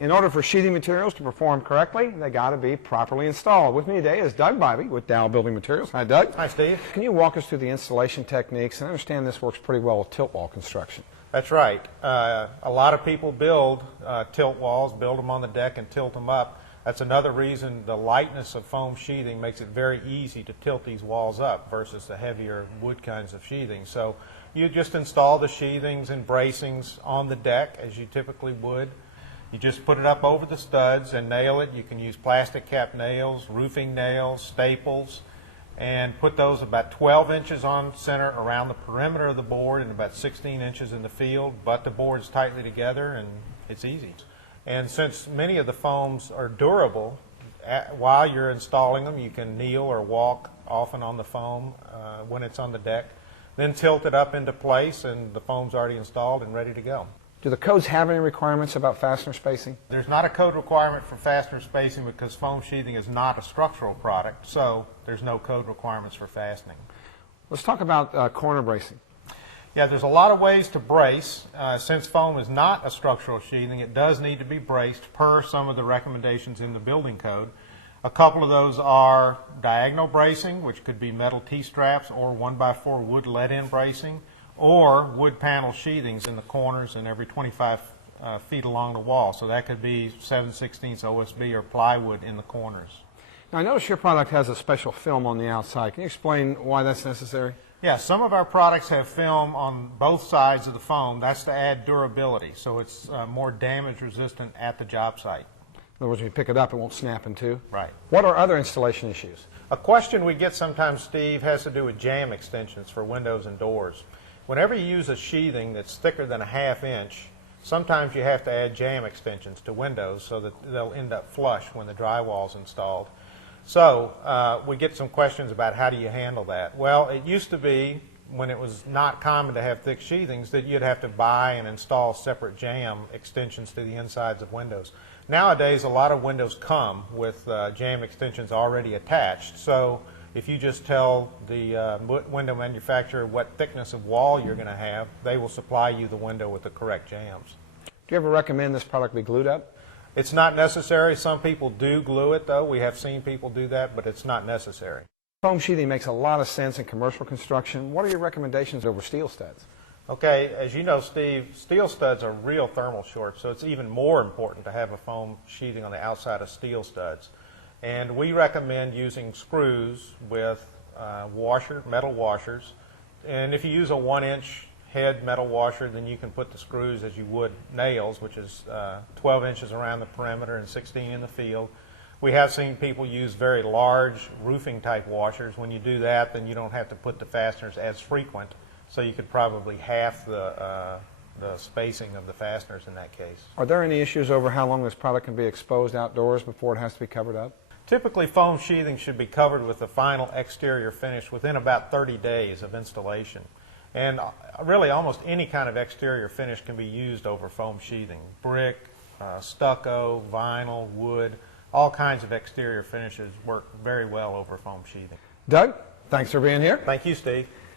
In order for sheathing materials to perform correctly, they got to be properly installed. With me today is Doug Bybee with Dow Building Materials. Hi, Doug. Hi, Steve. Can you walk us through the installation techniques? I understand this works pretty well with tilt wall construction. That's right. A lot of people build tilt walls, build them on the deck and tilt them up. That's another reason the lightness of foam sheathing makes it very easy to tilt these walls up versus the heavier wood kinds of sheathing. So you just install the sheathings and bracings on the deck as you typically would. You just put it up over the studs and nail it. You can use plastic cap nails, roofing nails, staples, and put those about 12 inches on center around the perimeter of the board and about 16 inches in the field. Butt the boards tightly together and it's easy. And since many of the foams are durable, while you're installing them, you can kneel or walk often on the foam when it's on the deck. Then tilt it up into place and the foam's already installed and ready to go. Do the codes have any requirements about fastener spacing? There's not a code requirement for fastener spacing because foam sheathing is not a structural product, so there's no code requirements for fastening. Let's talk about corner bracing. Yeah, there's a lot of ways to brace. Since foam is not a structural sheathing, it does need to be braced per some of the recommendations in the building code. A couple of those are diagonal bracing, which could be metal T-straps or 1x4 wood let-in bracing, or wood panel sheathings in the corners and every 25 feet along the wall. So that could be 7/16 OSB or plywood in the corners. Now, I notice your product has a special film on the outside. Can you explain why that's necessary? Yeah, some of our products have film on both sides of the foam. That's to add durability, so it's more damage resistant at the job site. In other words, when you pick it up, it won't snap in two? Right. What are other installation issues? A question we get sometimes, Steve, has to do with jamb extensions for windows and doors. Whenever you use a sheathing that's thicker than a ½ inch, sometimes you have to add jamb extensions to windows so that they'll end up flush when the drywall's installed. So we get some questions about how do you handle that. Well, it used to be, when it was not common to have thick sheathings, that you'd have to buy and install separate jamb extensions to the insides of windows. Nowadays, a lot of windows come with jamb extensions already attached. So if you just tell the window manufacturer what thickness of wall you're going to have, they will supply you the window with the correct jambs. Do you ever recommend this product be glued up? It's not necessary. Some people do glue it, though. We have seen people do that, but it's not necessary. Foam sheathing makes a lot of sense in commercial construction. What are your recommendations over steel studs? Okay, as you know, Steve, steel studs are real thermal shorts, so it's even more important to have a foam sheathing on the outside of steel studs. And we recommend using screws with metal washers. And if you use a 1-inch head metal washer, then you can put the screws as you would nails, which is 12 inches around the perimeter and 16 in the field. We have seen people use very large roofing type washers. When you do that, then you don't have to put the fasteners as frequent, so you could probably half the spacing of the fasteners in that case. Are there any issues over how long this product can be exposed outdoors before it has to be covered up? Typically, foam sheathing should be covered with the final exterior finish within about 30 days of installation. And really, almost any kind of exterior finish can be used over foam sheathing. Brick, stucco, vinyl, wood, all kinds of exterior finishes work very well over foam sheathing. Doug, thanks for being here. Thank you, Steve.